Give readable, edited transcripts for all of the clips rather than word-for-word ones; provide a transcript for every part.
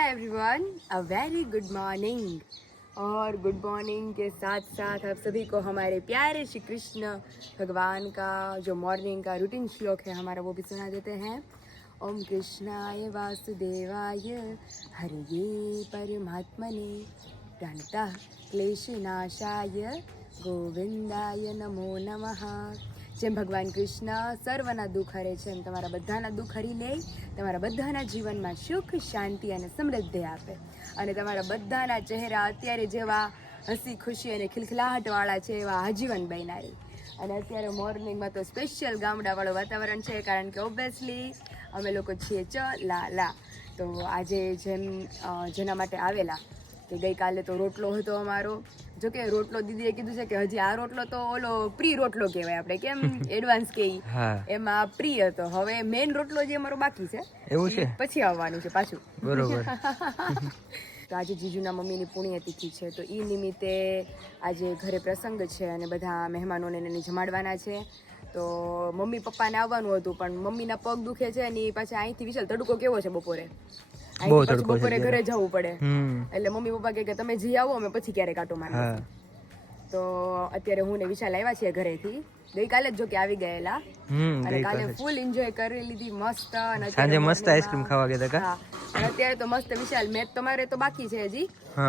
Everyone, a very good morning. और good morning के साथ साथ आप सभी को हमारे प्यारे श्री कृष्ण भगवान का जो मॉर्निंग का रूटीन श्लोक है हमारा वो भी सुना देते हैं। ओम कृष्णाय वासुदेवाय हरये परमात्मने प्रणतः क्लेशनाशाय गोविंदाय नमो नमः। જેમ ભગવાન કૃષ્ણ સર્વના દુઃખ હરે છે એમ તમારા બધાના દુઃખ હરી લે, તમારા બધાના જીવનમાં સુખ શાંતિ અને સમૃદ્ધિ આપે અને તમારા બધાના ચહેરા અત્યારે જેવા હસી ખુશી અને ખિલખિલાહટવાળા છે એવા આજીવન બન્યા રહે। અને અત્યારે મોર્નિંગમાં તો સ્પેશિયલ ગામડાવાળું વાતાવરણ છે કારણ કે ઓબ્વિયસલી અમે લોકો છીએ લા। તો આજે જેના માટે આવેલા કે ગઈકાલે તો રોટલો હતો અમારો, જો કે રોટલો દીદીએ કીધું છે કે હજી આ રોટલો તો ઓલો પ્રી રોટલો કહેવાય, આપણે કેમ એડવાન્સ કહીએ એમાં પ્રી હતો, હવે મેઇન રોટલો જે અમારો બાકી છે એવું છે પછી આવવાનું છે પાછું, બરોબર। તો આજે જીજુના મમ્મીની પુણ્યતિથિ છે તો એ નિમિત્તે આજે ઘરે પ્રસંગ છે અને બધા મહેમાનોને એને જમાડવાના છે। તો મમ્મી પપ્પાને આવવાનું હતું પણ મમ્મીના પગ દુખે છે અને પાછા અહીંથી વિશાલ તડકો કેવો છે બપોરે, બપોરે ઘરે જવું પડે એટલે મમ્મી પપ્પા કે તમે જી આવો અમે પછી ક્યારેક આટો મારી। તો અત્યારે હું ને વિશાલ આવ્યા છીએ ઘરેથી, ગઈકાલે જ જો કે આવી ગયેલા અને કાલે ફૂલ એન્જોય કરી લીધી મસ્ત, અને સાંજે મસ્ત આઈસ્ક્રીમ ખાવા ગયા હતા અને અત્યારે તો મસ્ત વિશાલ મેં તમારે તો બાકી છે હજી,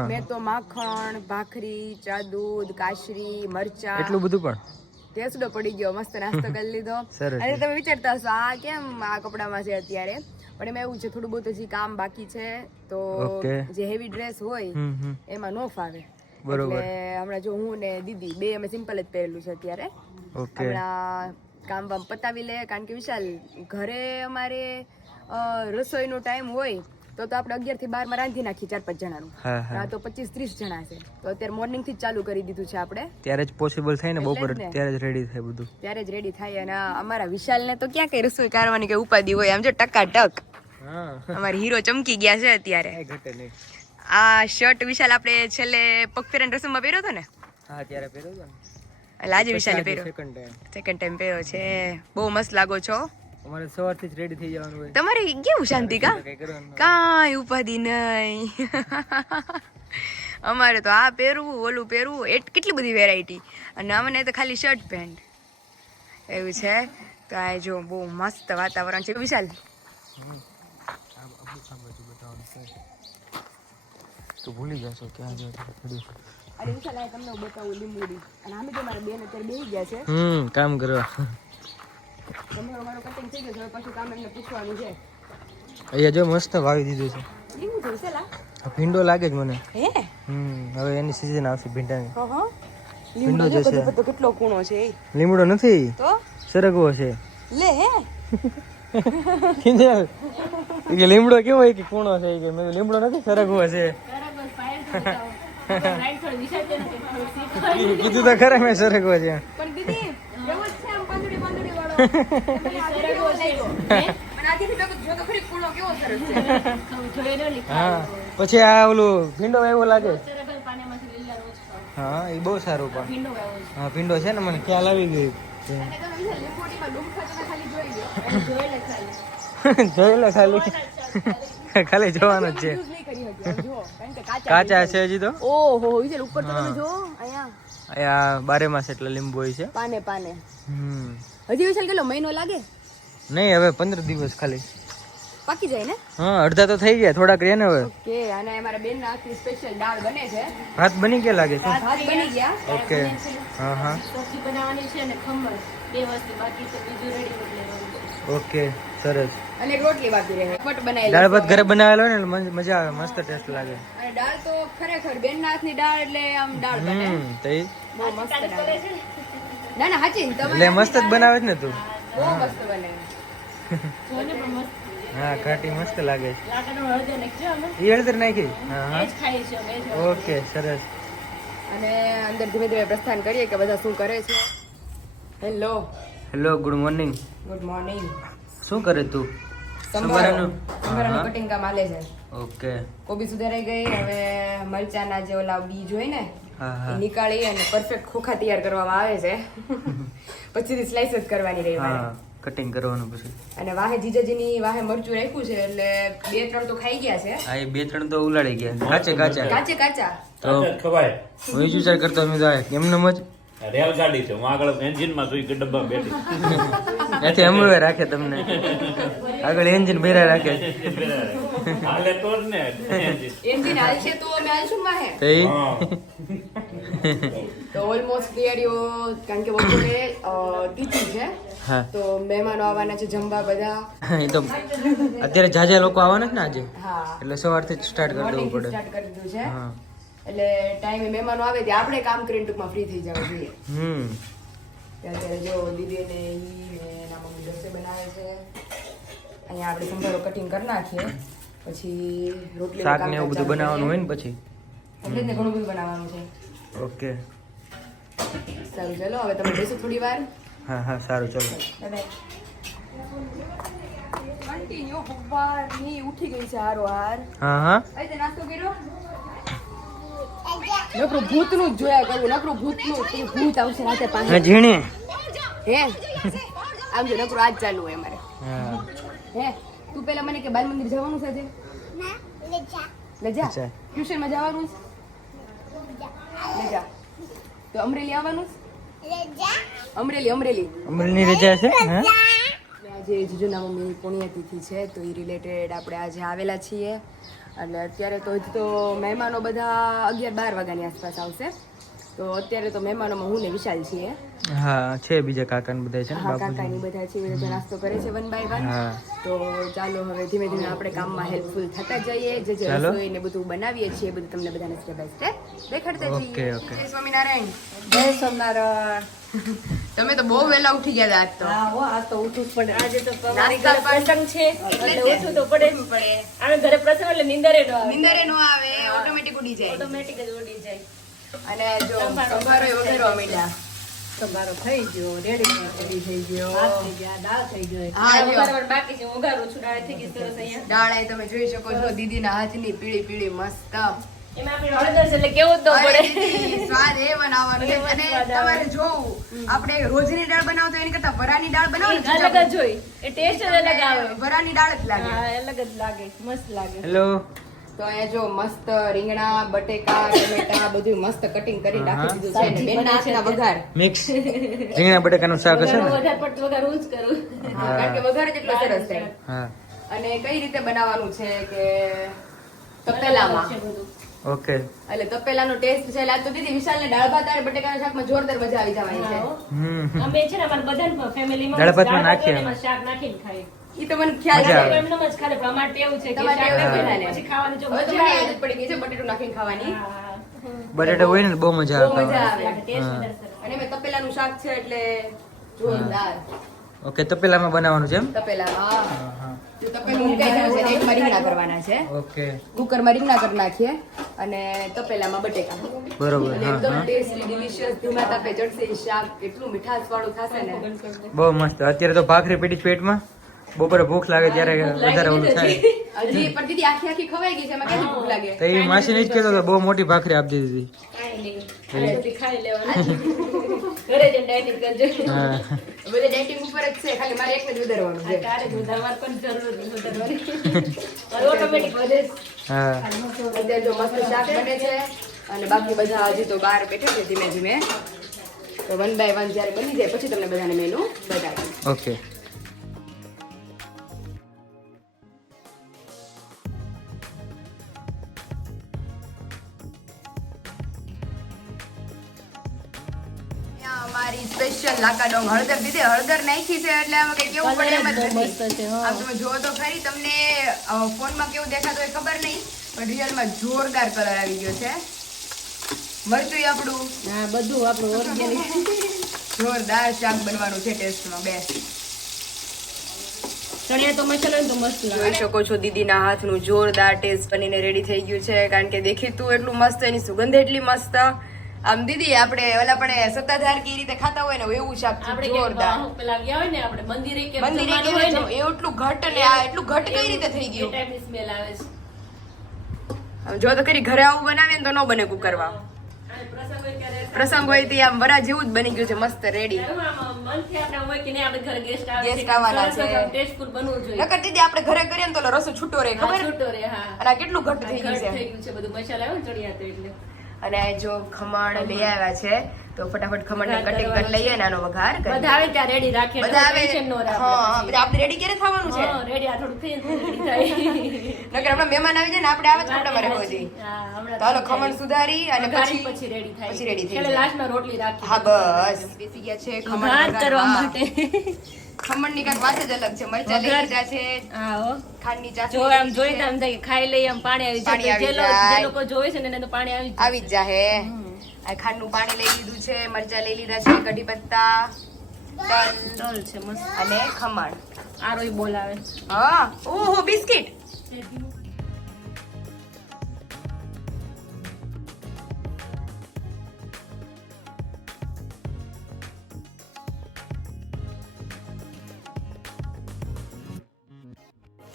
મેં તો માખણ ભાખરી ચા દૂધ કાશરી મરચા એટલું બધું પણ ટેસ્ટો પડી ગયો, મસ્ત નાસ્તો કરી લીધો। અને તમે વિચારતા હશો આ કેમ આ કપડામાં છે અત્યારે, પણ એમાં એવું છે થોડું બહુ હજી કામ બાકી છે તો જે હેવી ડ્રેસ હોય એમાં નો ફાવે, એટલે હમણાં જો હું ને દીદી બે અમે સિમ્પલ જ પહેરેલું છે અત્યારે, હમણાં કામ બામ પતાવી લે કારણ કે વિશાલ ઘરે અમારે રસોઈનો ટાઈમ હોય તો આપણે 11 થી 12 માં રાંધી નાખીએ 4-5 જણાનું, આ તો 25-30 જણા છે તો અત્યારે મોર્નિંગ થી જ ચાલુ કરી દીધું છે આપણે, ત્યારે જ પોસિબલ થાય ને બપોરે ત્યારે જ રેડી થાય બધું, ત્યારે જ રેડી થાય। અને અમારા વિશાલ ને તો ક્યાં કઈ રસોઈ કરવાની કઈ ઉપાધિ હોય, આમ જો ટકાટક અમારી હીરો ચમકી ગયા છે અત્યારે। આ શર્ટ વિશાલ આપણે છેલ્લે પગ ફેરન રસમમાં પહેર્યો હતો ને, હા ત્યારે પહેર્યો હતો ને, એટલે આજે વિશાલે પહેર્યો, સેકન્ડ ટાઈમ પહેર્યો છે, બહુ મસ્ત લાગો છો। અમારે સવારથી જ રેડી થઈ જવાનું હોય, તમારે કેવું શાંતિ કાંઈ ઉપાધિ નહીં અમારે તો આ પહેરવું ઓલું પહેરવું કેટલી બધી વેરાયટી, અને અમને તો ખાલી શર્ટ પેન્ટ એવું છે। તો આ જો બહુ મસ્ત વાતાવરણ છે વિશાલ, તો ભૂલી જશો ક્યાં જાય અરે વિશાલ આ તમને બતાવું લીંબુડી, અને આમે તો મારા બેન અત્યારે બેસી ગયા છે કામ કરવા, તમારો મારો કટિંગ થઈ ગયો છે પછી કામ એમને પૂછવાનું છે। અહીંયા જો મસ્ત વાવી દીધું છે, લીંબુ છે વિશાલ આ ભીંડો લાગે જ મને, હે હવે એની સીઝન આવશે ભીંડાની, લીંબુડો જે છે તો કેટલો કૂણો છે, લીંબુડો નથી તો સરગવો છે લે હે કિંજલ કે લીમડો કેવો હોય કે કૂણો છે કે મેં લીમડો નથી સરગવો છે કીધું તો ખરા મેં સરગવો છે પણ દીદી એવો જ છે આમ પાંદડી પાંદડી વાળો સરગવો છે પણ આથી તો જો તો ખરી કૂણો કેવો સરસ છે જોઈ લો લીખા, હા પછી આ ઓલું ભીંડો એવો લાગે સરગલ પાણીમાંથી લીલા રોજ ખાવ, હા એ બહુ સારું પણ ભીંડો એવો, હા ભીંડો છે ને મને ખ્યાલ આવી ગયો, અને તમે લીંબોડીમાં ડુંખા તમે ખાલી જોઈ લો, જોઈ લે ખાલી જોઈ લે ખાલી ખાલી જોવાનું જ છે, કાચા છે હજી તો, ઓહો વિચાર ઉપર તો તમે જો અહીંયા 12 માસ એટલે લીંબુ હોય છે પાને પાને, હજી વિશાલ કેટલો મહિનો લાગે, નહીં હવે 15 દિવસ ખાલી પાકી જાય ને, હા અડધા તો થઈ ગયા થોડાક રહે ને હવે, ઓકે। અને અમારા બેન ના આખી સ્પેશિયલ દાળ બને છે, ભાત બની ગયા લાગે છે, ભાત બની ગયા, ઓકે હા હા સબ્જી બનાવવાની છે અને ખમણ બે વસ્તુ બાકી છે, બીજું રેડી કરી લેવાનું છે, ઓકે સરસ। અને રોટલી બાકી રહે, પટ બનાવેલી દાળ ભાત ઘરે બનાવેલો ને મજા આવે, મસ્ત ટેસ્ટ લાગે, અને દાળ તો ખરેખર બેન ના હાથની દાળ એટલે આમ દાળ બને તઈ બહુ મસ્ત લાગે, ના ના હાચી તમે મસ્ત જ બનાવે છે ને તું, બહુ મસ્ત બને જોને પણ મસ્ત, હા ઘાટી મસ્ત લાગે છે, લાકડનો હળદર નાખજો અમે ઈ હળદર નાખી, હા હા એ જ ખાઈ છે અમે, ઓકે સરસ। અને અંદર ધીમે ધીમે પ્રસ્થાન કરીએ કે બધા શું કરે છે। Hello hello good morning, good morning, શું કરે તું? સંભારાનું કટિંગ કામ આલે છે, ઓકે કોબી સુધારાઈ ગઈ, હવે મરચાના જે ઓલા બીજ હોય ને એ નીકાળી અને પરફેક્ટ ખોખા તૈયાર કરવામાં આવે છે પછી સ્લાઇસ જ કરવાની રહી મારે, કટિંગ કરવાનું પછી. અને વાહે જીજાજીની વાહે મરચું રાખ્યું છે એટલે 2-3 તો ખાઈ ગયા છે. આ 2-3 તો ઉલાડી ગયા કાચે કાચા તો ખવાય. હું જ વિચાર કરતો અમે તો એમને જ રેલગાડી છે, હું આગળ એન્જિનમાં સુઈ કે ડબ્બા બેઠી. ત્યાંથી અમળવે રાખે તમને આગળ એન્જિન ભેરા રાખે હાલે તો જ ને એન્જિન હાલશે તો અમે હાલશું વાહે. તો ઈ હા. તો ઓલમોસ્ટ તૈયારીઓ કારણ કે બપોરે તિથિ છે હા તો મહેમાનો આવવાના છે જમવા બધા. એ તો અત્યારે જાજા લોકો આવવાના જ ને આજે હા એટલે સવારથી જ સ્ટાર્ટ કરી દેવું મોર્નિંગ પડે. સ્ટાર્ટ કરી દીધું છે હા એટલે ટાઈમે મહેમાનો આવે ત્યાં આપણે કામ કરીને ટૂંકમાં ફ્રી થઈ જવું જોઈએ. અત્યારે જો દીદી ને ઈ ને એના મમ્મી ઢોસે બનાવે છે. અહીંયા આપણે સંભારો કટિંગ કરી નાખીએ પછી રોટલી શાક ને એવું બધું બનાવવાનું હોય ને પછી. એટલે જ ને ઘણું બધું બનાવવાનું છે. ઓકે સારું ચલો હવે તમે બેસો થોડી વાર. હા હા સારું ચલો. કન્ટિન્યુ સવારની ઉઠી ગઈ છે હારો હાર. હા હા આજે નાસ્તો કર્યો. નકરું ભૂતનું જ જોયા કરવું, નકરું ભૂતનું. તો ભૂત આવશે રાતે હા પાસે. ઝીણી હે આમ જો નકરું આજ ચાલુ હોય અમારે. હા હે તું પેલા મને કે બાલ મંદિર જવાનું છે આજે? લજા અચ્છા. ટ્યુશનમાં જવાનું છે? લજા તો અમરેલી આવવાનું છે? અમરેલી અમરેલીની રજા છે હા આજે જીજુના મમ્મી પુણ્યતિથિ છે તો એ રિલેટેડ આપણે આજે આવેલા છીએ. એટલે અત્યારે તો હજી તો મહેમાનો બધા 11-12 વાગ્યાની આસપાસ આવશે. તો અત્યારે તો મહેમાનોમાં હું ને વિશાલ છીએ. હા છે બીજા કાકા ને બધા છે ને હા બાપુજી. કાકાની બધા છે બધા નાસ્તો કરે છે 1 by 1. હા તો ચાલો હવે ધીમે ધીમે આપણે કામમાં હેલ્પફુલ થતા જઈએ. જે જે ચાલો. રસોઈ ને બધું બનાવીએ છીએ બધું તમને બધાને સ્ટેપ બાય સ્ટેપ દેખાડતા ઓકે, જઈએ. ઓકે. જય સ્વામિનારાયણ. જય સ્વામિનારાયણ. તમે તો બહુ વહેલા ઉઠી ગયા હતા આજ તો. આજે તો અમારી નાસ્તા ઘરે પણ- પ્રસંગ છે એટલે એટલે જ. ઓછું તો પડે જ પડે. આમે ઘરે પ્રસંગ એટલે નીંદરે ન આવે, નીંદરે નો આવે ઓટોમેટિક ઉડી જાય. ઓટોમેટિક જ ઉડી જાય. અને જો સંભારો વગેરે મીઠા સંભારો થઈ ગયો, રેડી રેડી થઈ ગયો. ભાત થઈ ગયા, દાળ થઈ ગઈ. હા, આ લ્યો. વઘારવાનું બાકી છે, હું વઘારું છું. દાળ થઈ ગઈ સરસ અહીંયા. દાળ એ તમે જોઈ શકો છો દીદીના હાથની પીળી પીળી મસ્ત. એમાં આપણે હળદર છે એટલે કેવું જ ન અરે પડે. દીદી, સ્વાદ એ બનાવવાનો છે. અને સ્વાદ આવે. તમારે જોવું આપણે રોજની દાળ બનાવતો એની કરતા વરાની દાળ બનાવો ને અલગ જ હોય, એ ટેસ્ટ જ અલગ આવે. વરાની દાળ જ લાગે. હા, અલગ જ લાગે, મસ્ત લાગે. હેલો તો અહીંયા જો મસ્ત રીંગણા બટેકા ટમેટા બધું મસ્ત કટિંગ કરી નાખી દીધું છે અને બેનના હાથના વઘાર. મિક્સ રીંગણા બટાકાનું શાક હશે ને વધારે પડતું વઘાર હું જ કરું. હા, કારણ કે વઘાર જ એટલો સરસ થાય. હા અને કઈ રીતે બનાવવાનું છે કે તપેલામાં. છે બધું. ઓકે એટલે તપેલાનો ટેસ્ટ છે એટલે આજ તો દીદી વિશાલને દાળ ભાત અને બટેકાના શાકમાં જોરદાર મજા આવી જવાની છે. અમે છે ને અમારા બધાના ફેમિલીમાં દાળ ભાતમાં દાળ ભાત નાખીએ હોય ને એમાં શાક નાખીને ખાઈએ. ઈ તો મને ખ્યાલ મજા છે. આવે. એમનેમ જ ખાલી પણ અમારે ટેવ છે કે તમારે શાક ટેવ નાખીને બધાને. પછી ખાવાની જો હવે તો મજા મને આવે. આદત પડી ગઈ છે બટેટું નાખીને ખાવાની. હા. બટાટા હોય ને તો બહુ મજા બહુ મજા આવે આવે. ટેસ્ટ વધારે સરસ. અને મેં તપેલાનું શાક છે એટલે જોરદાર. ઓકે તપેલામાં બનાવવાનું છે એમ તપેલામાં હા હા જો તપેલું મુકાઈ ગયું છે ને એકમાં રીંગણા કરવાના છે. ઓકે કુકરમાં રીંગણા કરી નાખીએ અને તપેલામાં બટેકા. બરોબર અને હા એકદમ હા ટેસ્ટી ડિલિશિયસ ધીમા તાપે ચડશે એ શાક એટલું મીઠાશ વાળું થશે ને. બહુ મસ્ત અત્યારે તો ભાખરી પીડી છે પેટમાં બપોરે ભૂખ લાગે ત્યારે વધારે ઓલું થાય હજી પણ દીદી આખી આખી ખવાઈ ગઈ છે એમાં ક્યાંથી ભૂખ લાગે. તો એ માસીને જ કહેતો હતો બહુ મોટી ભાખરી આપી દીધી કાંઈ નહીં. આને બધી ખાઈ લેવાનું. ઘરે જઈને ડાયટિંગ કરજો. હા બધે ડેટિંગ ઉપર જ છે ખાલી મારે એકને જ વધારવાનું છે. તારે જ વધારવાની પણ જરૂર નથી વધારવાની. મારે ઓટોમેટિક વધે જ. હા અત્યારે જો મસ્ત શાક બને છે અને બાકી બધા હજી તો બહાર બેઠે છે ધીમે ધીમે. તો 1 by 1 જ્યારે બની જાય પછી તમને બધાને મેનુ બતાવીશ. ઓકે અહીંયા અમારી સ્પેશિયલ લાકાડોંગ હળદર દીધી હળદર નાખી છે એટલે આમાં કઈ કેવું પડે એમ જ બહુ મસ્ત નથી. છે, હા. આમ તમે જુઓ તો ખરી તમને ફોનમાં કેવું દેખાતું હોય ખબર નહીં પણ રિયલમાં જોરદાર કલર આવી ગયો છે. મરચું આપણું હા, બધું આપણું ઓર્ગેનિક. જોરદાર શાક બનવાનું છે ટેસ્ટમાં બેસ્ટ. ચણિયા તો મસાલો ને તો મસ્ત જોઈ લાગે. શકો છો દીદીના હાથનું જોરદાર ટેસ્ટ બનીને રેડી થઈ ગયું છે કારણ કે દેખીતું એટલું મસ્ત એની સુગંધ એટલી મસ્ત. આમ દીદી આપણે ઓલા પણ સત્તાધાર કે રીતે ખાતા હોય ને એવું શાક છે આપણે કેમ જોરદાર. પેલા ગયા હોય ને આપણે મંદિરે કે મંદિરે જમવાનું કેવું હોય છે, ને એ એટલું ઘટ ને આ એટલું ઘટ કઈ રીતે થઈ એ ગયું. ટાઈપની સ્મેલ આવે છે. આમ જો તો કરી ઘરે આવું બનાવીએ ને તો ન બને કુકરમાં. અને પ્રસંગ હોય ત્યારે પ્રસંગ હોય તે આમ વરા જેવું જ બની ગયું છે, મસ્ત રેડી. મનથી આપણે હોય કે નહીં આપણે ઘરે ગેસ્ટ આવે Guest આવવાના છે. ટેસ્ટફુલ બનવું જોઈએ. નકર દીદી આપણે ઘરે કરીએ ને તો ઓલો રસો છૂટો રહે, હા, ખબર? છૂટો રે, હા. અને આ કેટલું ઘટ થઈ ગયું ઘટ છે. થઈ ગયું છે બધું મસાલા આવે ને ચડિયાતું એટલે. અને આ જો ખમણ લઈ આવ્યા છે તો ફટાફટ ખમણ ને વઘાર કટિંગ કરી કરવાનો લઈએ ને આનો વઘાર કરીએ. બધા આવે ત્યાં રેડી રાખે બધા આવે ટેન્શન ન રહે હા આપણે બધા આપણે રેડી ક્યારે થવાનું છે? હા, રેડી આ થોડું થઈ રેડી થાય. નકર આપણા મહેમાન આવી જાય ને આપણે આવે જ કપડામાં રહેવો જોઈએ. હા, હમણાં તો હાલો ખમણ સુધારી અને વઘારી પછી પછી રેડી થાય. પછી ready થઈ છેલ્લે જાય. લાસ્ટમાં રોટલી રાખી. હા બસ બેસી ગયા છે ખમણ વઘાર કરવા વઘારવા. માટે. ખમણની કાંઈક વાત જ અલગ છે. મરચાં લઈ વઘાર. લીધા છે, હા હો. ખાંડની જો ચાસણી આમ જોઈ તો આમ થાય કે ખાઈ લઈએ આમ પાણી આવી પાણી જાય. આવી જાય. જે લોકો જોવે છે ને એને તો પાણી આવી જાય. આવી જ જાહે. આ ખાંડનું પાણી લઈ લીધું છે, મરચાં લઈ લીધા છે, કઢી પત્તા, તલ તલ છે મસ્ત. અને ખમણ. આરોય બોલાવે. હા ઓહો બિસ્કિટ.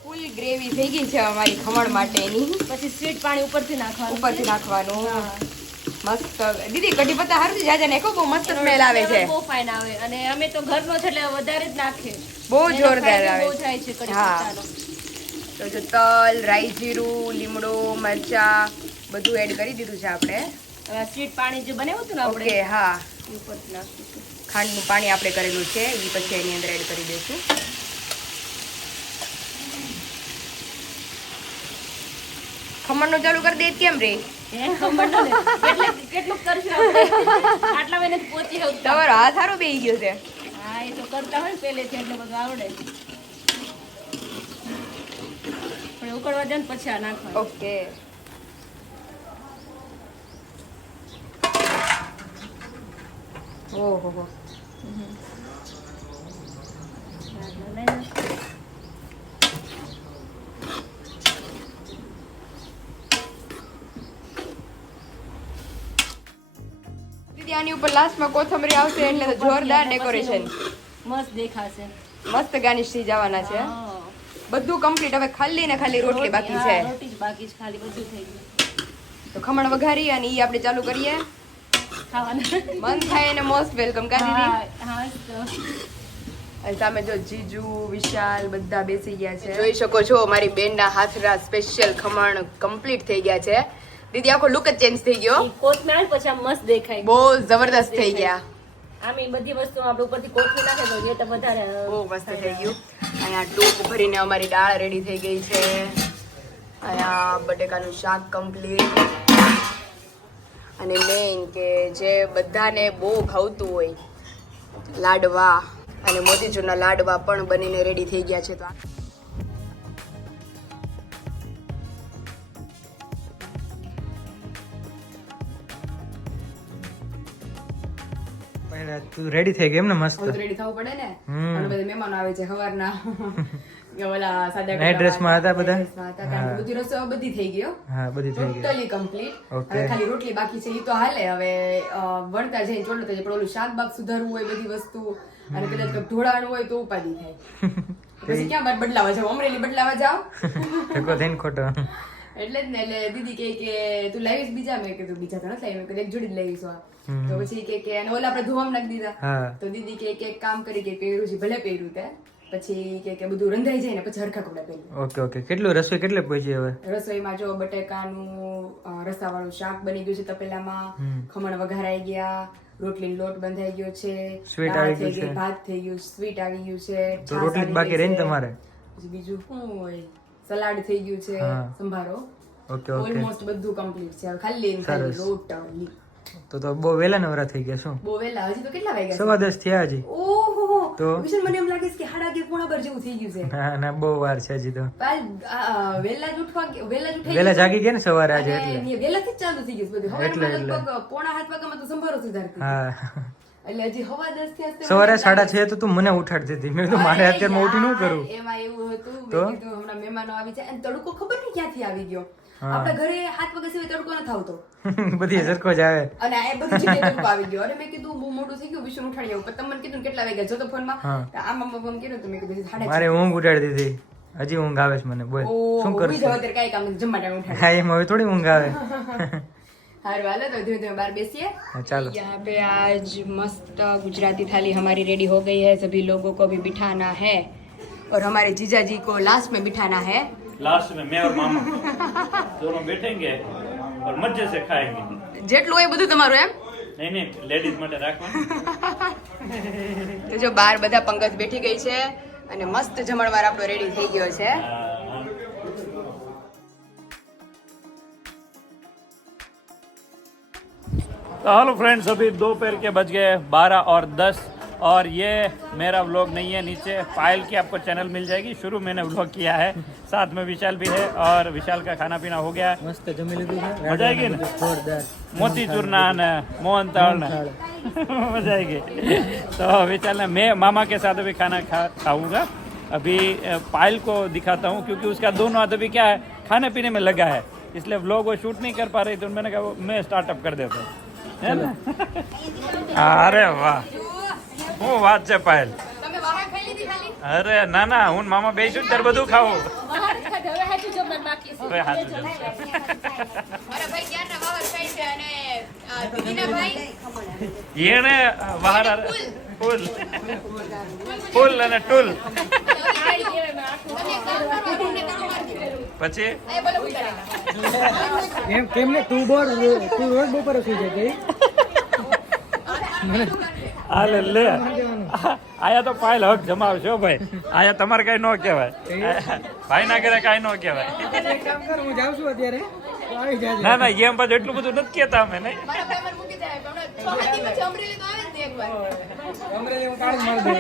ફૂલ ગ્રેવી થઈ ગઈ છે અમારી ખમણ માટેની. પછી સ્વીટ પાણી ઉપરથી નાખવાનું. ઉપરથી નાખવાનું. હા. મસ્ત દીદી કઢી પત્તા હારું છે, જાજા નાખો, બહુ મસ્ત સ્મેલ આવે છે. બહુ ફાઇન આવે અને અમે તો ઘરનો છે એટલે વધારે જ નાખે. બહુ એનો જોરદાર ફાયદો આવે બહુ થાય છે કઢી હા. પત્તાનો. તો જો તલ, રાઈ જીરું, લીમડો, મરચા બધું એડ કરી દીધું છે આપણે. હવે આ સ્વીટ પાણી જે બનાવ્યું હતું ને આપણે ઓકે હા. એ ઉપરથી નાખીશું. ખાંડનું પાણી આપણે કરેલું છે એ પછી એની અંદર એડ કરી દઈશું. ખમણનું ચાલુ કરી દે કેમ રે? હે, ખબર ન ને. કેટલું કરશું આપણે? આટલા મહિને પહોંચી હોત તો. તમારો હાથ સારો બેહી ગયો છે. હા, એ તો કરતા હોય ને પહેલેથી એટલે બધું આવડે. પણ ઉકળવા દે ને પછી આ નાખવાનું. ઓકે. ઓહો હો. દીદી આની ઉપર લાસ્ટમાં કોથમરી આવશે એટલે તો જોરદાર ડેકોરેશન. મસ્ત દેખાશે. મસ્ત ગાર્નિશ થઈ જવાના છે. હા. બધું કમ્પ્લીટ. હવે ખાલી ને ખાલી રોટલી બાકી હા, છે. રોટી જ બાકી છે, ખાલી બધું થઈ ગયું. તો ખમણ વઘારી અને ઈ આપણે ચાલુ કરીએ. ખાવાનું. મન થાય એને મોસ્ટ વેલકમ કા દીદી. હા, હા, તો. અને સામે જો જીજુ વિશાલ બધા બેસી ગયા છે. જોઈ શકો છો મારી બેનના હાથના સ્પેશિયલ ખમણ કમ્પ્લીટ થઈ ગયા છે. દીદી આખો લુક જ ચેન્જ થઈ ગયો. ઈ કોથમીર આવે પછી આમ મસ્ત દેખાય. બહુ જબરદસ્ત થઈ ગયા. આમ એ બધી વસ્તુ આપણે ઉપરથી કોથમીર નાખે તો એ તો વધારે બહુ મસ્ત થઈ ગયું. અહીંયા ટૂંક ભરીને અમારી દાળ રેડી થઈ ગઈ છે. અહીંયા બટેકાનું શાક કમ્પ્લીટ. અને મેઇન કે જે બધાને બહુ ભાવતું હોય લાડવા અને મોતીચૂરના લાડવા પણ બનીને રેડી થઈ ગયા છે. તો પહેલા તું રેડી થઈ ગઈ એમ ને મસ્ત રેડી થવું પડે ને. હમ. અને બધા મહેમાનો આવે છે સવારના. ઓલા સાદા Night dress માં હતા બધા? Night dress માં હતા. કારણ કે બધી રસોઈ બધી થઈ ગયો. હા બધી થઈ ગઈ ટોટલી કમ્પ્લીટ. Okay. હવે ખાલી રોટલી બાકી છે ઈ તો હાલે. હવે વણતા જઈને ચોટલો થાય પણ ઓલું શાક બાક સુધારવું હોય બધી વસ્તુ અને કદાચ કંઈક ઢોળાવાનું હોય તો ઉપાધિ થાય. પછી ક્યાં બાર બદલાવા જાવ? અમરેલી બદલાવા જાવ. ઠેકો થઈને ખોટો એટલે જ ને. એટલે દીદી કે તું લાવીશ બીજા? મેં કીધું બીજા તો નથી લાવી. મેં કીધું એક જોડી જ લાવીશ આ. તો પછી કે અને ઓલા આપણે ધોવામાં નાખી દીધા. હા તો દીદી કે એક કામ કરી કે પહેર્યું છે ભલે પહેર્યું તે પછી કે બધું રંધાઈ જાય ને પછી હરખા કપડા પહેરી. ઓકે ઓકે કેટલું રસોઈ કેટલે પહોંચી હવે રસોઈમાં જો બટેકાનું રસાવાળું શાક બની ગયું છે તપેલામાં. ખમણ વઘારાઈ ગયા, રોટલીનો લોટ બંધાઈ ગયો છે, Sweet દાળ આવી થઈ ગયું ગઈ, છે. ભાત થઈ ગયું, સ્વીટ આવી ગયું છે, તો છાશ રોટલી જ આવી બાકી ગઈ રહી ને છે. તમારે પછી બીજું શું હોય? સલાડ થઈ ગયું છે, હા. સંભારો. ઓકે ઓકે ઓલમોસ્ટ બધું કમ્પ્લીટ છે. હવે ખાલી ને ખાલી સરસ. રોટલી. તો બહુ વહેલા નવરા થઈ ગયા શું બહુ વહેલા. હજી તો કેટલા વાગ્યા છે? 10:15 થયા હજી ઓહો તો? વિશાલ મને એમ લાગે છે કે 11:30 પોણા 12 જેવું થઈ ગયું છે. ના ના બહુ વાર છે હજી તો વહેલા જ ઉઠવા વહેલા જ ઉઠાઈ વહેલા ગયું. જાગી ગયા ને સવારે આજે અને એટલે વહેલાથી જ ચાલુ થઈ ગયું છે બધું. એટલે, હવારમાં એટલે. લગભગ પોણા 7 વાગ્યામાં તો સંભારો સુધારતી હતી. હા એટલે હજી હવા 10 થી હશે. સવારે 6:30 તો તું મને ઉઠાડતી હતી મેં કીધું મારે અત્યારમાં ઉઠી ન કરું એમાં એવું હતું તો? મેં કીધું હમણાં મહેમાનો આવી જાય અને તડકો ખબર નહીં ક્યાંથી આવી ગયો. હા. આપણા ઘરે 7 વાગ્યા સિવાય તડકો ન થાવતો બધી સરખો જ આવે અને આ બધી જગ્યાએ તડકો આવી ગયો. અરે મેં કીધું બહુ મોટું થઈ ગયું વિષ્ણુ ઉઠાડી આવું. પણ તમે મને કીધું ને કેટલા વાગ્યા જોતો ફોનમાં હા. આમ કીધું તો મેં કીધું 6:30. મારે ઊંઘ ઉડાડી દીધી હજી ઊંઘ આવે છે મને બોલ શું કરું બીજા અત્યારે કાંઈ કામ નથી, જમવા ટાઈમે ઉઠાડી. હા એમ હવે થોડી ઊંઘ આવે हार वाला तो धीरे धीरे बाहर बेसिए हाँ, चलो यहाँ पे आज मस्त गुजराती थाली हमारी रेडी हो गई है सभी लोगों को भी बिठाना है और हमारे जीजा जी को लास्ट में बिठाना है लास्ट में मैं और मामा दोनों बैठेंगे और मजे से खाएंगे જેટલું હોય બધું તમારું એમ नहीं लेडीज માટે રાખવાનું તો જો બહાર બધા પંગત બેઠી ગઈ છે અને મસ્ત જમણવાર આપણો રેડી થઈ ગયો છે तो हेलो फ्रेंड्स अभी दोपहर के बज गए 12 और 10 और ये मेरा व्लॉग नहीं है नीचे पायल की आपको चैनल मिल जाएगी शुरू मैंने व्लॉग किया है साथ में विशाल भी है और विशाल का खाना पीना हो गया है मस्त जमी લીધું છે मजा आएगी ना જોરદાર मोती चूरना ने मोहन थाल ने मजा आएगी तो विशाल ने मैं मामा के साथ अभी खाना खाऊंगा अभी पायल को दिखाता हूँ क्योंकि उसका दोनों हाथ अभी क्या है खाने पीने में लगा है इसलिए व्लॉग वो शूट नहीं कर पा रही तो मैंने कहा मैं स्टार्टअप कर देता हूँ है ना अरे वाह હું વાત છે પાયલ તમે બહાર ખાઈ લીધી ખાલી અરે ના ના હું મામા બેસું ત્યારે બધું ખાવું બહાર ખાધે, હવે હાચું જમવાનું બાકી છે. હવે હાચું જમશે. મારા ભાઈ ક્યારના બહાર ખાઈ છે અને દીદીના ભાઈ એને બહાર ફૂલ ફૂલ અને ટૂલ પછી એમ કેમને તું રોજ બપોરે સુઈ જાય ગઈ હાલે લે આયા તો પાયલ હક જમાવશો ભાઈ આયા તમારે કઈ ન કહેવાય ભાઈ ના કરે કઈ ન કહેવાય એક કામ કર હું જાઉં છું અત્યારે તો આવી જાજે ના ના એમ પાછું એટલું બધું નથી કહેતા અમે નહીં મારા ભાઈ મને મૂકી જાય પણ હમણાં 6 દિવસ અમરેલી તો આવે જ ને એકવાર અમરેલી હું કાઢી માર દે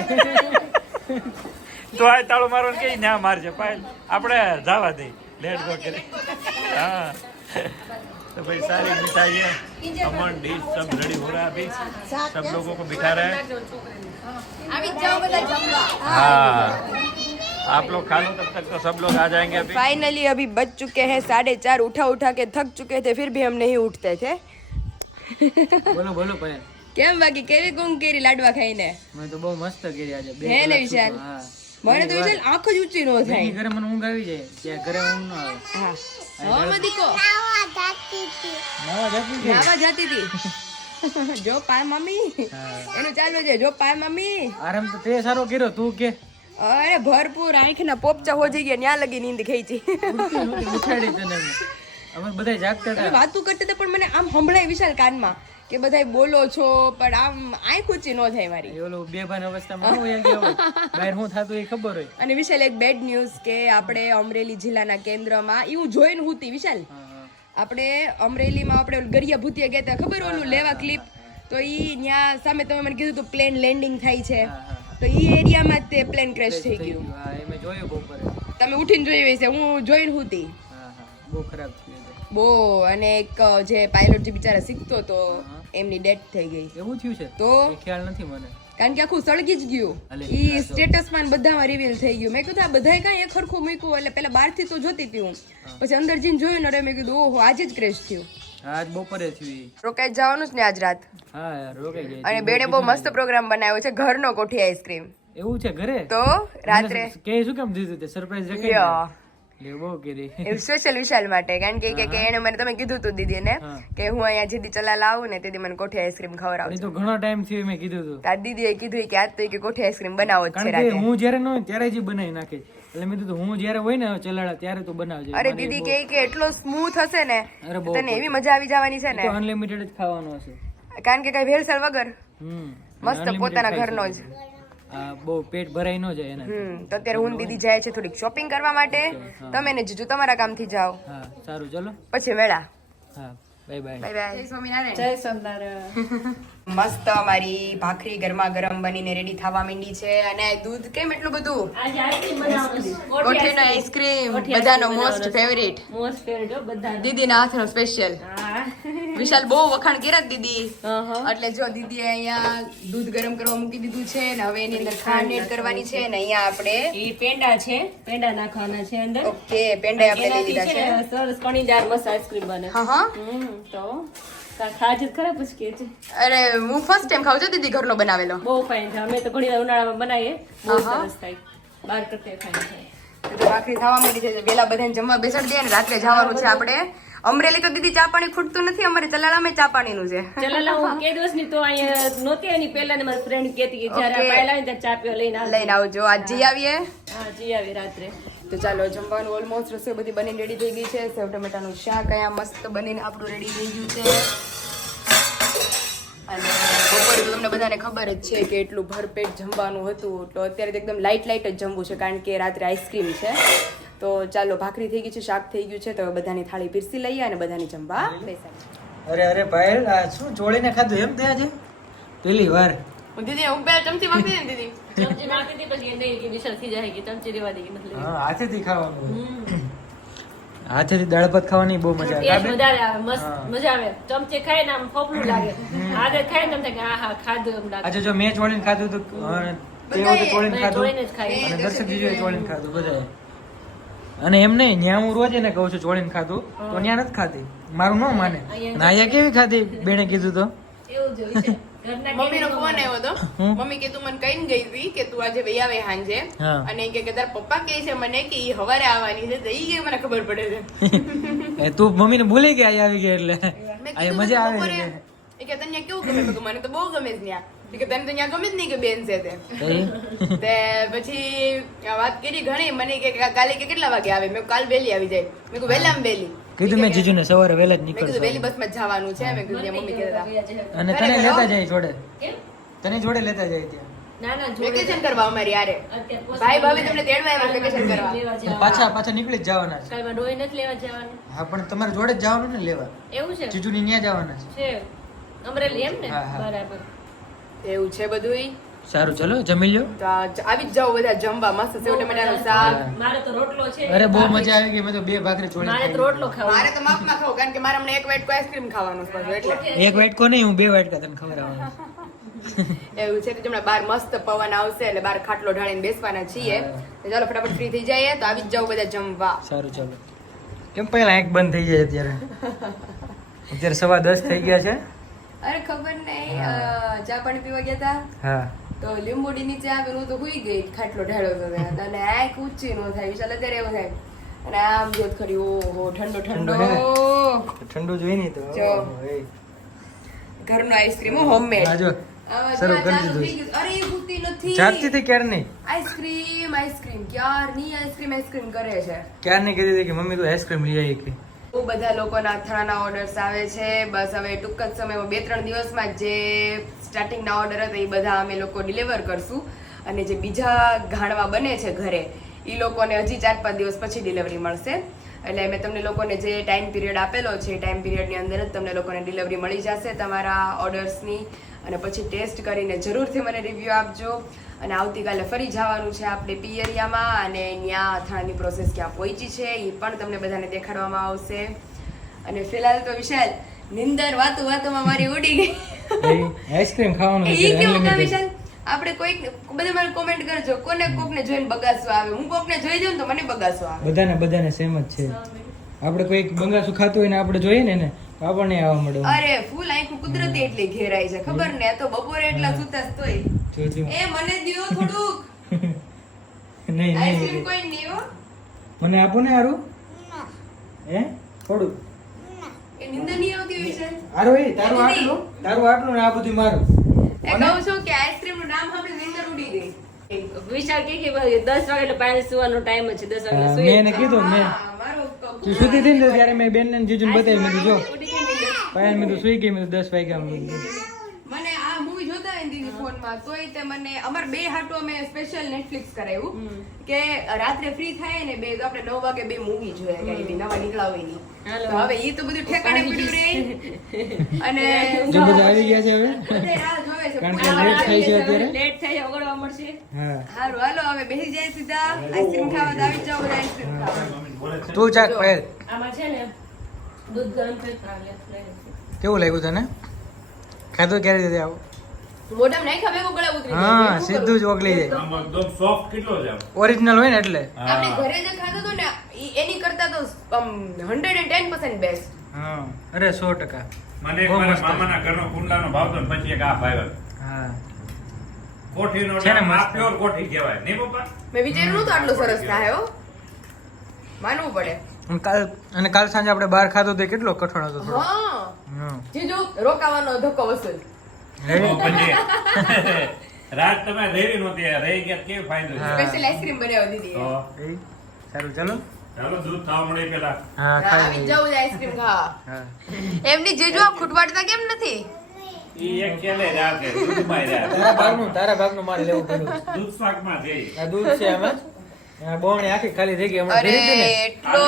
તો આ તાળું મારવાનું કઈ ના મારજે પાયલ આપણે જવા દઈ લેટ ગો કરે हाँ तो भाई सारी मिठाई है अमन डिश सब रेडी हो रहा है अभी सब लोगों को बिठा रहे हैं આવી જ જાઓ બધા જમવા हाँ आप लोग खा लो तब तक तो सब लोग आ जाएंगे अभी फाइनली अभी बज चुके हैं 4:30 उठा उठा के थक चुके थे फिर भी हम नहीं उठते थे બોલો બોલો પાયલ કેમ બાકી કેવી ગુંગ કેરી લાડવા ખાઈને મેં તો બહુ મસ્ત કરી આજે હે ને વિશાલ હા મને તો વિશાલ આંખ જ ઊંચી નો થાય ઘરે મને ઊંઘ આવી જાય ત્યાં ઘરે ઊંઘ ન આવે હા હા મદીકો નવા જાતી છે નાવા જતી હતી જો પાય મમ્મી એનું ચાલુ છે જો પાય મમ્મી આરામ તો તે સારો કર્યો તું કે અરે ભરપૂર આંખના પોપચા હો જઈ ગયા ન્યા લગી નીંદ ખેંચી ઉઠાડી તને અમે બધા જાગતા તમે હતા વાતું કરતા હતા પણ મને આમ સંભળાય વિશાલ કાનમાં કે બધાય બોલો છો પણ આમ આંખ ઊંચી નો થાય મારી એ ઓલો બેભાન અવસ્થામાં હોય ગયા હોય બહાર શું થતું એ ખબર હોય અને વિશાલ એક બેડ ન્યૂઝ કે આપણે અમરેલી જિલ્લાના કેન્દ્રમાં એવું જોઈને હુતી વિશાલ હા હા આપણે અમરેલીમાં આપણે ઓલું ગરિયા ભૂતિયા ગયા હતા ખબર ઓલું લેવા ક્લિપ તો ઈ ન્યા સામે તમે મને કીધું તું પ્લેન લેન્ડિંગ થાય છે તો ઈ એરિયામાં જ તે પ્લેન ક્રેશ થઈ ગયું હા એ મેં જોયું બપોરે તમે ઉઠીને જોયું હશે હું જોઈને હુતી હા હા બહુ ખરાબ થયું હતું. બહુ અને એક જે પાયલોટ જે બિચારા શીખતો તો એમની ડેથ થઈ ગઈ એવું થયું છે તો એ ખ્યાલ નથી મને કારણ કે આખું સળગી જ ગયું અલે, ઈ સ્ટેટસમાં બધામાં રિવીલ થઈ ગયું મેં કીધું આ બધાય કાંઈ એક સરખું મૂક્યું એટલે પેલા બહારથી તો જોતી હતી હું પછી અંદર જઈને જોયું ને અરે મેં કીધું ઓહો આજે જ ક્રેશ થયું આજ બપોરે થયું ઈ. રોકાઈ જવાનું જ ને આજ રાત હા યાર રોકાઈ ગઈ અને બેને બહુ મસ્ત પ્રોગ્રામ બનાવ્યો છે ઘરનો કોઠી આઈસ્ક્રીમ એવું છે ઘરે તો રાત્રે કે શું કેમ દીધું તે સરપ્રાઈઝ લ્યો. રખાઈ લે બહુ કરી એવું સ્પેશિયલ વિશાલ માટે કારણ કે એને મને તમે કીધું તું દીદીને હા. કે હું અહીંયા જેદી ચલા લાવું ને તેથી મને કોઠી આઈસ્ક્રીમ પણ ખવડાવજો ઈ તો ઘણો ટાઈમ થયો મેં કીધું હતું તાર દીદીએ કીધું કે આજ તો કે કોઠી આઈસ્ક્રીમ બનાવો જ છે કારણ કે રાતે હું જ્યારે ન હોય ત્યારે જ ઈ બનાવી નાખે એટલે મેં કીધું હું જ્યારે હોય ને ચલાડા ત્યારે તું બનાવજે અરે દીદી કે એટલો સ્મૂથ હશે ને અરે બહુ તને એવી મજા આવી જવાની છે ને તો અનલિમિટેડ જ ખાવાનું હશે કારણ કે કઈ ભેળસેળ વગર મસ્ત Unlimited પોતાના ખાઈ ઘરનો જ શકીએ. આ બહુ પેટ ભરાઈ ન જાય એના તો અત્યારે હું ને દીદી જાય છે થોડીક શોપિંગ કરવા માટે તમે ને જીજુ તમારા કામથી જાઓ હા સારું ચલો પછી મેળા હા બાય બાય બાય બાય જય સ્વામિનારાયણ જય સોમનારાયણ. મસ્ત અમારી ભાખરી ગરમા ગરમ બનીને રેડી થવા માંડી છે અને દૂધ કેમ એટલું બધું આજે આઈસ્ક્રીમ બનાવવાની. કોઠીનો આઈસ્ક્રીમ બધાનો મોસ્ટ ફેવરિટ મોસ્ટ ફેવરેટ હો બધા. દીદીના હાથનો સ્પેશિયલ હા. વિશાલ બહુ વખાણ કર્યા જ દીદી હા. એટલે જો દીદીએ અહીંયા દૂધ ગરમ કરવા મૂકી દીધું છે ને હવે એની અંદર ખાંડ એડ કરવાની છે ને અહીંયા આપણે એ પેંડા છે, પેંડા નાખવાના છે અંદર. ઓકે પેંડા આપણે લઈ એનાથી લીધા છે છે ને સરસ કણીદાર મસ્ત આઈસ્ક્રીમ બને. હા હા તો ખાજી ખરા પછી કે છે અરે હું ફર્સ્ટ ટાઈમ ખાઉં છું દીદી ઘરનો બનાવેલો બહુ ફાઇન છે. અમે તો ઘણી વાર ઉનાળામાં બનાવીએ બહુ સરસ થાય. બહાર કરતે ફાઇન થાય. તો ભાખરી થવા માંડી છે વેલા બધાને જમવા બેસાડી દે ને રાત્રે જવાનું છે આપણે અમરેલી તો દીદી ચા પાણી ખૂટતું નથી, અમારે ચલાલામાં ચા પાણીનું છે. ચલાલા હું કે દિવસની તો અહીંયા નહોતી એની પહેલા ને મારી ફ્રેન્ડ કહેતી કે જ્યારે Okay. પહેલા આવીને ત્યારે ચા પીવા લઈને આવજો. લઈને આવજો, આજ જઈ આવીએ. હા જી આવી રાત્રે. તો ચાલો જમવાનું ઓલમોસ્ટ રસોઈ બધી બનીને રેડી થઈ ગઈ છે. સેવ ટમેટાનું શાક અહીંયા મસ્ત બનીને આપણું રેડી થઈ ગયું છે. અને બપોરે તો તમને બધાને ખબર જ છે કે એટલું ભરપેટ જમવાનું હતું, તો અત્યારે તો એકદમ લાઇટ લાઇટ જ જમવું છે કારણ કે રાત્રે આઈસ્ક્રીમ છે. તો ચાલો ભાખરી થઈ ગઈ છે, શાક થઈ ગયું છે, તો હવે બધાની થાળી પીરસી લઈએ અને બધાની જમવા બેસાડીએ. અરે પાયલ, આ શું ચોળીને ખાધું એમ થયા છે પેલી વાર? દીદી હું બે ચમચી માંગતી ને દીદી. ચમચી માંગતી હતી પછી નહીં કે વિશાલ થઈ જાય કે ચમચી દેવા દે કે મતલબ હા, હાથેથી ખાવાનું. હાથેથી દાળ ભાત ખાવાની બહુ મજા આવે. ટેસ્ટ વધારે આવે, મસ્ત મજા આવે. ચમચે ખાય ને આમ ફોફલું લાગે, હાથે ખાય ને એમ થાય કે આહા ખાધું એમ લાગે. આજે જો મેં ચોળીને ખાધું તો તેઓ તો ચોળીને ખાધું ચોળીને જ ખાય. અને દર્શક જીજુએ ચોળીને ખાધું બધાએ. અને એમ નહીં, ન્યા હું રોજ એને કહું છું ચોળીને ખાધું, તો ન્યા નથી ખાધી, મારું ન માને. નાયા કેવી ખાધી બેને કીધું તો? એવું જ હોય છે. ઘરના મમ્મીનો ફોન આવ્યો હતો. મમ્મી કે તું મને કહીને ગઈ હતી કે તું આજે વહી આવે હાંજે, હા. અને કે તારા પપ્પા કહે છે મને કે ઈ હવારે આવવાની છે, તો ઈ કે મને ખબર પડે છે. એ તું મમ્મીને ભૂલી ગયા આવી ગઈ એટલે મેં આ કીધું મજા આવે બપોરે છે. એ કે તને કેવું ગમે? મેં કીધું મને તો બહુ ગમે છે ત્યાં. એ કે તને તો ત્યાં ગમે જ નહીં કે બેન છે તે. તે પછી વાત કરી ઘણી, મને કે કાલે કે કેટલા વાગે આવે? મેં કીધું કાલ વહેલી આવી જાય. મેં કીધું વહેલામાં વહેલી. કીધું મેં જીજુને સવારે વહેલા જ મેં કીધું વહેલી નીકળશું બસમાં જ જવાનું છે. મેં કીધું ત્યાં મમ્મી કહેતા હતા. અને તને લેતા જાય જોડે, કેમ? તને જોડે લેતા જાય ત્યાં. ના ના જોડે વેકેશન કરવા અમારી યારે અત્યારે પોસ્ટ ભાઈ ભાભી તમને તેડવા આવ્યા વેકેશન કરવા. લેવા જવાનું. પાછા નીકળી જ જવાના છે. કાલમાં ડોઈ નથી લેવા જવાનું. હા, પણ તમારે જોડે જ જવાનું ને લેવા. એવું છે જીજુની ન્યા જવાના છે. છે અમરેલી એમ ને? હા, હા. બરાબર. એવું છે બધું. સારું, ચલો જમી લ્યો. તો આવી જ જાઓ બધા જમવા. મસ્ત સેવ ટમેટાનું શાક. મારે તો રોટલો છે. અરે બહુ મજા આવી ગઈ, મેં તો 2 ભાખરી ચોળી મારે તો ખાઈ. રોટલો ખાવો. મારે તો માપમાં ખાવું કારણ કે મારે હમણાં એક વાટકો આઈસ્ક્રીમ ખાવાનું છે પાછું એટલે. એક વાટકો નહીં, હું 2 વાટકા તને ખવડાવવાનો. એવું છે તો હમણાં બહાર મસ્ત પવન આવશે એટલે બહાર ખાટલો ઢાળીને બેસવાના છીએ. તો ચાલો ફટાફટ ફ્રી થઈ જઈએ તો આવી જ જાઓ બધા જમવા. સારું, ચાલો. કેમ પહેલા આંખ બંધ થઈ જાય અત્યારે 10:15 થઈ ગયા છે. અરે ખબર નહીં, ચા પાણી પીવા ગયા હતા હા, તો લીંબોડી નીચે આવીને હું તો હુઈ ગઈ, ખાટલો ઢાળ્યો હતો ત્યાં. અને આંખ ઊંચી ન થાય. વિશાલ અત્યારે એવું થાય અને આમ જોત ખરી, ઓહો ઠંડો ઠંડો ઠંડુ જોઈ નહીં તો જો. ઓહો, એ. ઘરનો આઈસ્ક્રીમ હોમમેડ. હા, જો શરૂ કરી દીધું. અરે એ ભૂતી નથી. જાગતી હતી ક્યારે નહીં, આઈસ્ક્રીમ ક્યારની આઈસ્ક્રીમ કરે છે. ક્યારે નહીં કીધી હતી કે મમ્મી તું આઈસ્ક્રીમ લઈ આવી કે. બહુ બધા લોકોના અથાણાના ઓર્ડર્સ આવે છે. બસ હવે ટૂંક જ સમયમાં 2-3 દિવસમાં જે સ્ટાર્ટિંગના ઓર્ડર હતા એ બધા અમે લોકો ડિલિવર કરશું. અને જે બીજા ઘાણવા બને છે ઘરે એ લોકોને હજી 4-5 દિવસ પછી ડિલિવરી મળશે. એટલે મેં તમને લોકોને જે ટાઈમ પીરિયડ આપેલો છે એ ટાઈમ પીરિયડની અંદર જ તમને લોકોને ડિલિવરી મળી જશે તમારા ઓર્ડર્સની. અને પછી ટેસ્ટ કરીને જરૂરથી મને રિવ્યૂ આપજો. અને આવતીકાલે ફરી જવાનું છે આપણે પિયરિયામાં, અને ત્યાં અથાણાની પ્રોસેસ ક્યાં પહોંચી છે એ પણ તમને બધાને દેખાડવામાં આવશે. અને ફિલહાલ તો વિશાલ નિંદર વાતોમાં મારી ઉડી ગઈ. આઈસ્ક્રીમ ખાવાનું એ કેવું કે વિશાલ આપણે કોઈક બધા મને કોમેન્ટ કરજો, કોકને જોઈને બગાસો આવે. હું કોકને જોઈ જાઉં તો મને બગાસો આવે. બધાને સેમ જ છે. આપણે કોઈક બંગાસું ખાતું હોય ને આપણે જોઈએ ને તો આપણને આવવા મળે. અરે ફૂલ આંખું કુદરતી એટલી ઘેરાય છે ખબર ને. આ તો બપોરે એટલા સુતા તોય જોજો. એ મને દ્યો થોડુંક નહીં આઈસ્ક્રીમ કોઈ નહીં હો. મને આપો ને હારું. હે થોડું એ નિંદર નહીં આવતી હોય છે. હારું. એ તારું આટલું ને આ બધું મારું. એ કહું છું કે આઈસ્ક્રીમ નું નામ સાંભળી નિંદર ઉડી ગઈ. વિશાલ કે 10 વાગે એટલે પાણી સુવાનો ટાઈમ છે. 10 વાગે હા, સુઈ મેં એને કીધું મેં હા, મારો તું સુતી હતી ને ત્યારે મેં બેન ને જીજુને બતાવી. મેં કીધું જો ઉડી ગઈ નિંદર. પાયલ મેં તો સુઈ ગઈ. મેં તો 10 વાગ્યા મને આ મૂવી જોતા હોય ને દીદી ફોનમાં તોય તે મને અમાર બે હાટો અમે સ્પેશિયલ નેટફ્લિક્સ કરાવ્યું કે રાત્રે ફ્રી થાય ને બે તો આપણે 9 વાગે બે મૂવી જોઈએ કઈ બી નવા નીકળ્યા હોય ની. તો હવે ઈ તો બધું ઠેકાણે પડ્યું રે. અને જે બધા આવી ગયા છે હવે, બધે રાહ જોવે છે. કારણ કે લેટ થાય છે અત્યારે. લેટ થાય ઓગળવા મળશે. હા, હારું હાલો હવે બેસી જાય સીધા આઈસ્ક્રીમ ખાવા તો આવી જ જાઓ બધા આઈસ્ક્રીમ ખાવા. તું ચાક પાયલ. આમાં છે ને દૂધ ગરમ થઈ ગયું. કેવું લાગ્યું તને? ખાધું ક્યારે દીધી આવું? મોઢામાં નાખ્યા ભેગું ગળે ઉતરી જાય. હા, શું સીધું જ ઓગળી જાય. આમ એકદમ સોફ્ટ કેટલો છે આમ? ઓરિજિનલ હોય ને એટલે. કરું? આપણે ઘરે જે ખાધું હતું ને એની કરતા તો 110% બેસ્ટ. હા, અરે 100%. મને એક બહુ મારા મસ્ત. મામાના ઘરનો કુંડાનો ભાવતો ને પછી એક આ ભાવ્યો. હા, કોઠીનો છે ને આ મસ્ત. પ્યોર કોઠી કહેવાય નહીં પપ્પા? મેં વિચાર્યું નતું આટલું સરસ થાય હો. માનવું પડે. અને કાલ સાંજે આપણે બહાર ખાધો તો કેટલો કઠણ હતો થોડો હા હમ. જીજુ રોકાવાનો ધક્કો વસૂલ રેડી? તો પછી રાત તમે રેવી નહોતી રહી ગયા કેવી ફાયદો છે હા. સ્પેશિયલ આઈસ્ક્રીમ બનાવી દીધી તો એ સારું ચાલો ચાલો દૂધ ખાવા મળે પેલા હા આવી ખાઈ લઈએ. જવું આઈસ્ક્રીમ ખાવા હા એમની જીજુ આ ખૂટવાડતા કેમ નથી ઈ એક કેલે રાતે દૂધમાં તારા ભાગનું મારે લેવું પડ્યું દૂધ શાકમાં થઈ આ દૂધ છે આમાં આ બોવણી આખી ખાલી થઈ ગઈ હમણાં અરે ભરી હતી ને. એટલો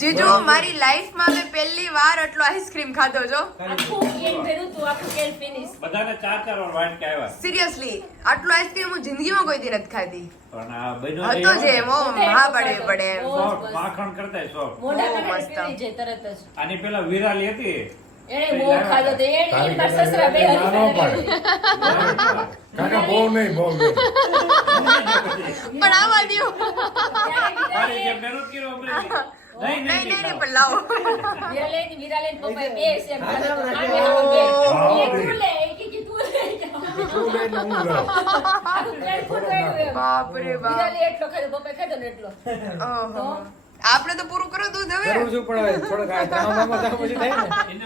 જીજુ મારી લાઈફમાં મેં પહેલી વાર એટલો આઈસ્ક્રીમ ખાધો છો આખું કેન ભર્યું તું, આખું કેન finish. બધાને 4 વાર વાટ કે આવ્યા સિરિયસલી આટલો આઈસ્ક્રીમ હું જિંદગીમાં કોઈ દી નથી ખાધી પણ આ બન્યો હતો જે હા પડે પડે એમ. સોફ્ટ માખણ કરતા સોફ્ટ મોઢા બહુ કાઢે મસ્ત. પીવી જાય તરત જ. આની પેલા વિરાલી હતી એણે બહુ ખાધો તો એની મારા સસરા બે કાકા બહુ નહીં બહુ નહીં પણ આવા દ્યો મારી જેમ મહેનત કર્યો અમરેલી. નહીં નહીં નહીં નહીં પણ લાવો વિરાલેન પપ્પાએ બે સેમ ખાધો તો આને આવો બે. એ તું લે, એ કે તું લે. તું લઈને હું લઉં આખું પ્લેટ ખોટવાયું એમ. બાપરે બાપ વિરાલે એટલો ખાધો, પપ્પાએ ખાધો ને એટલો. ઓહો આપણે તો પૂરું કરો દૂધ હવે જરૂર છું પણ હવે થોડોક આ તાવ બામાં તાવ પછી થાય ને એને